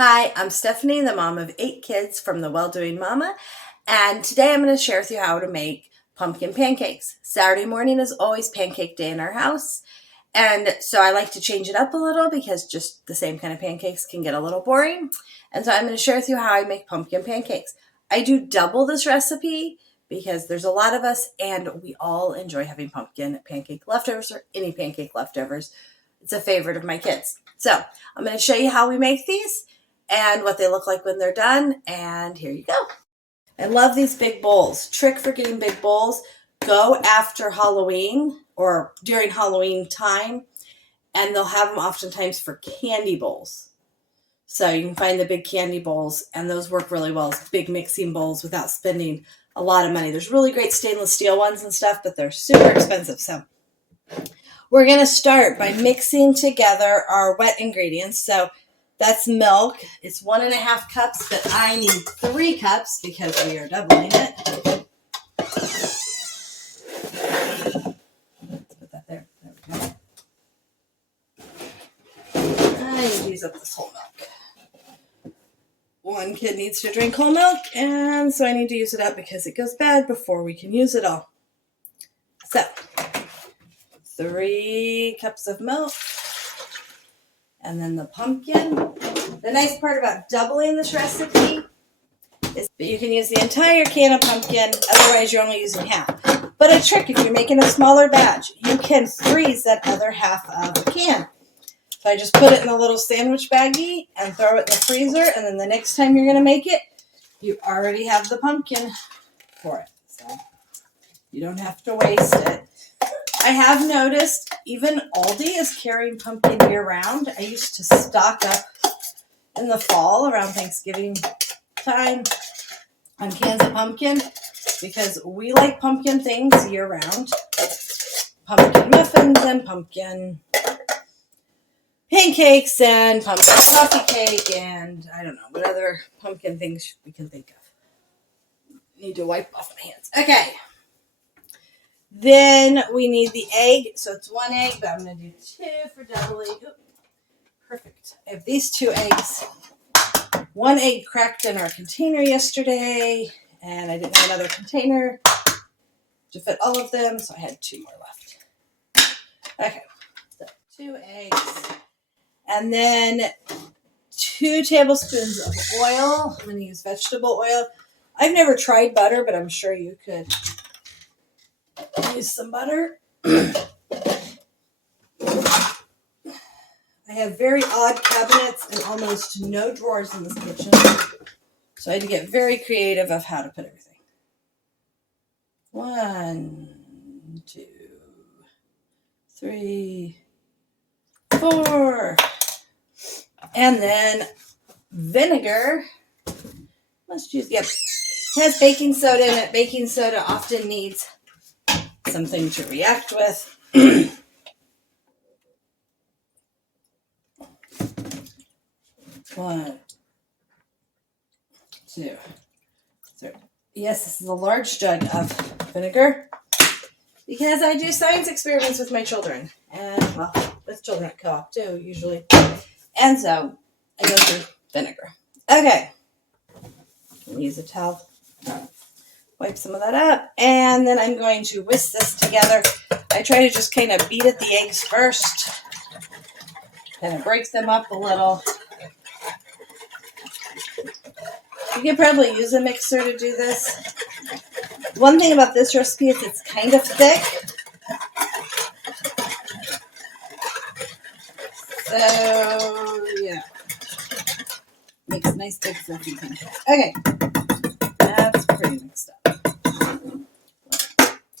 Hi, I'm Stephanie, the mom of 8 kids from the Well-Doing Mama, and today I'm going to share with you how to make pumpkin pancakes. Saturday morning is always pancake day in our house, and so I like to change it up a little because just the same kind of pancakes can get a little boring. And so I'm going to share with you how I make pumpkin pancakes. I do double this recipe because there's a lot of us and we all enjoy having pumpkin pancake leftovers or any pancake leftovers. It's a favorite of my kids. So I'm going to show you how we make these and what they look like when they're done. And here you go. I love these big bowls. Trick for getting big bowls: go after Halloween or during Halloween time, and they'll have them oftentimes for candy bowls. So you can find the big candy bowls, and those work really well as big mixing bowls without spending a lot of money. There's really great stainless steel ones and stuff, but they're super expensive. So we're going to start by mixing together our wet ingredients. So that's milk. It's 1.5 cups, but I need 3 cups because we are doubling it. Let's put that there. There we go. I need to use up this whole milk. One kid needs to drink whole milk, and so I need to use it up because it goes bad before we can use it all. So 3 cups of milk. And then the pumpkin. The nice part about doubling this recipe is that you can use the entire can of pumpkin, otherwise you're only using half. But a trick, if you're making a smaller batch, you can freeze that other half of the can. So I just put it in a little sandwich baggie and throw it in the freezer, and then the next time you're going to make it, you already have the pumpkin for it. So you don't have to waste it. I have noticed even Aldi is carrying pumpkin year-round. I used to stock up in the fall around Thanksgiving time on cans of pumpkin because we like pumpkin things year-round. Pumpkin muffins and pumpkin pancakes and pumpkin coffee cake and I don't know what other pumpkin things we can think of. Need to wipe off my hands. Okay. Then we need the egg. So it's 1 egg, but I'm going to do 2 for doubling. Ooh, perfect. I have these 2 eggs. 1 egg cracked in our container yesterday, and I didn't have another container to fit all of them, so I had 2 more left. Okay, so 2 eggs. And then 2 tablespoons of oil. I'm going to use vegetable oil. I've never tried butter, but I'm sure you could use some butter. I have very odd cabinets and almost no drawers in this kitchen, so I had to get very creative of how to put everything. 1, 2, 3, 4. And then vinegar. Let's use, yep. It has baking soda in it. Baking soda often needs something to react with. 1, 2, 3. Yes, this is a large jug of vinegar because I do science experiments with my children and, well, with children at co-op too, usually. And so I go through vinegar. Okay. Use a towel. Wipe some of that up, and then I'm going to whisk this together. I try to just kind of beat at the eggs first, kind of break them up a little. You can probably use a mixer to do this. One thing about this recipe is it's kind of thick. So, yeah. Makes nice big fluffy pancakes. Okay. That's pretty mixed up.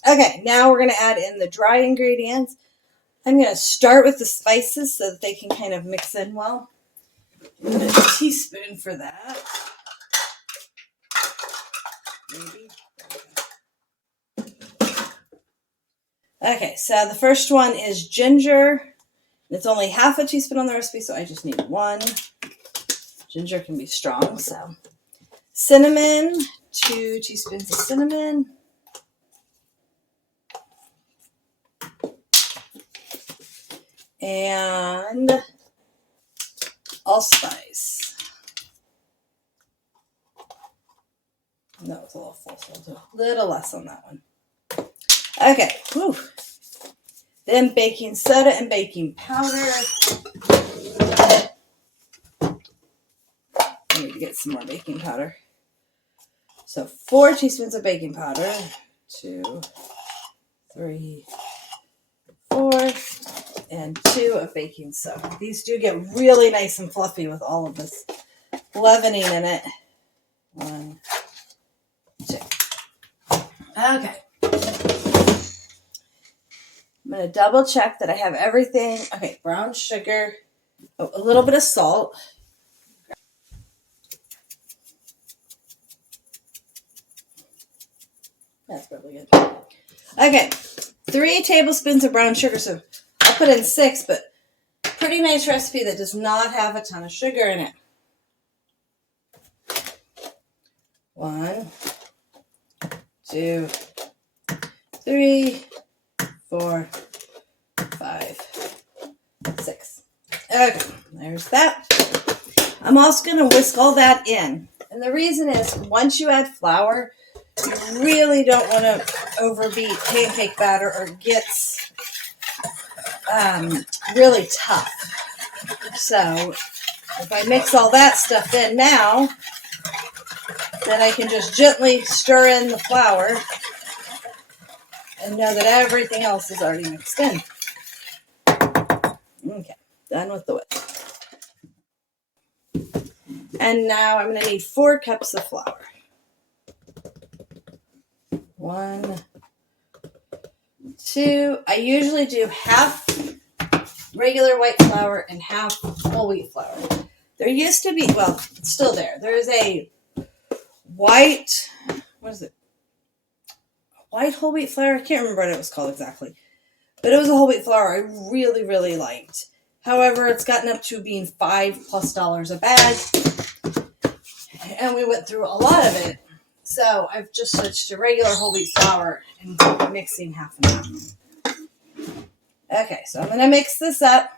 Okay, now we're going to add in the dry ingredients. I'm going to start with the spices so that they can kind of mix in well. I'm going to do a teaspoon for that. Maybe. Okay, so the first one is ginger. It's only half a teaspoon on the recipe, so I just need 1. Ginger can be strong, so. Cinnamon, 2 teaspoons of cinnamon. And allspice. That was a little full, so I'll do a little less on that one. Okay, whew. Then baking soda and baking powder. I need to get some more baking powder. So 4 teaspoons of baking powder. 2, 3, 4, and 2 of baking soda. These do get really nice and fluffy with all of this leavening in it. 1, 2. Okay. I'm going to double check that I have everything. Okay, brown sugar, a little bit of salt. That's probably good. Okay, 3 tablespoons of brown sugar. So I'll put in 6, but pretty nice recipe that does not have a ton of sugar in it. 1, 2, 3, 4, 5, 6. Okay, there's that. I'm also going to whisk all that in. And the reason is, once you add flour, you really don't want to overbeat pancake batter or it gets really tough. So if I mix all that stuff in now, then I can just gently stir in the flour and know that everything else is already mixed in. Okay, done with the whisk. And now I'm going to need 4 cups of flour. 1, 2. I usually do half regular white flour and half whole wheat flour. There used to be, well, it's still there. There's a white, what is it? White whole wheat flour. I can't remember what it was called exactly. But it was a whole wheat flour I really, really liked. However, it's gotten up to being $5+ a bag. And we went through a lot of it. So I've just switched to regular whole wheat flour and mixing half and half. Okay, so I'm going to mix this up.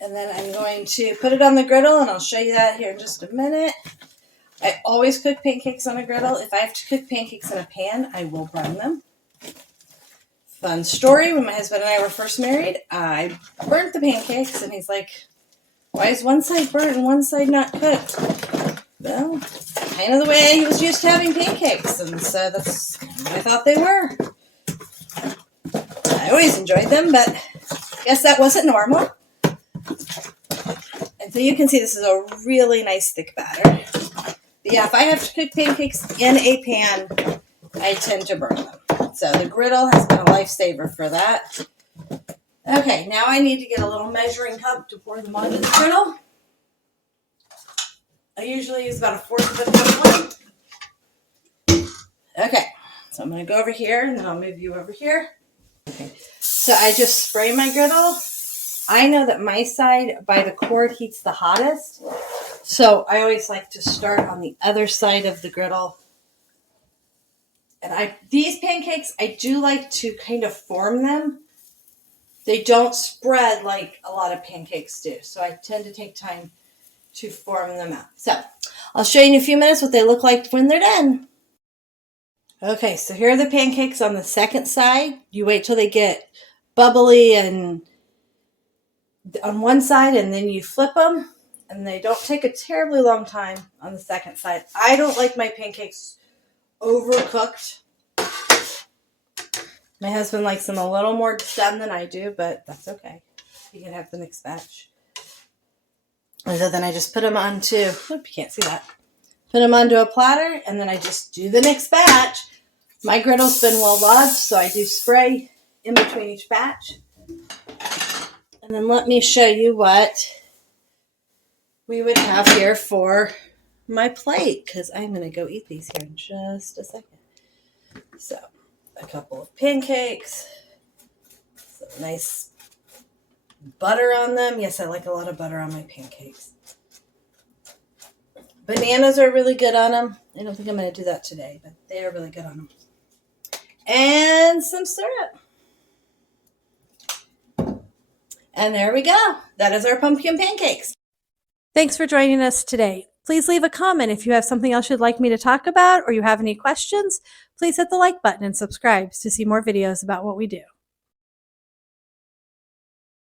And then I'm going to put it on the griddle, and I'll show you that here in just a minute. I always cook pancakes on a griddle. If I have to cook pancakes in a pan, I will burn them. Fun story, when my husband and I were first married, I burnt the pancakes, and he's like, why is one side burnt and one side not cooked? Well, kind of the way he was used to having pancakes, and so that's what I thought they were. I always enjoyed them, but I guess that wasn't normal. And so you can see this is a really nice thick batter. But yeah, if I have to cook pancakes in a pan, I tend to burn them. So the griddle has been a lifesaver for that. Okay, now I need to get a little measuring cup to pour them onto the griddle. I usually use about 1/4 of a cup one. Okay, so I'm going to go over here, and then I'll move you over here. Okay, so I just spray my griddle. I know that my side by the cord heats the hottest, so I always like to start on the other side of the griddle. And these pancakes, I do like to kind of form them. They don't spread like a lot of pancakes do, so I tend to take time to form them out. So I'll show you in a few minutes what they look like when they're done. Okay, so here are the pancakes on the second side. You wait till they get bubbly and on one side, and then you flip them, and they don't take a terribly long time on the second side. I don't like my pancakes overcooked. My husband likes them a little more done than I do, but that's okay. You can have the next batch. And so then I just put them onto, you can't see that. Put them onto a platter, and then I just do the next batch. My griddle's been well loved, so I do spray in between each batch. And then let me show you what we would have here for my plate, because I'm going to go eat these here in just a second. So, a couple of pancakes, some nice butter on them. Yes, I like a lot of butter on my pancakes. Bananas are really good on them. I don't think I'm going to do that today, but they are really good on them. And some syrup. And there we go. That is our pumpkin pancakes. Thanks for joining us today. Please leave a comment if you have something else you'd like me to talk about or you have any questions. Please hit the like button and subscribe to see more videos about what we do.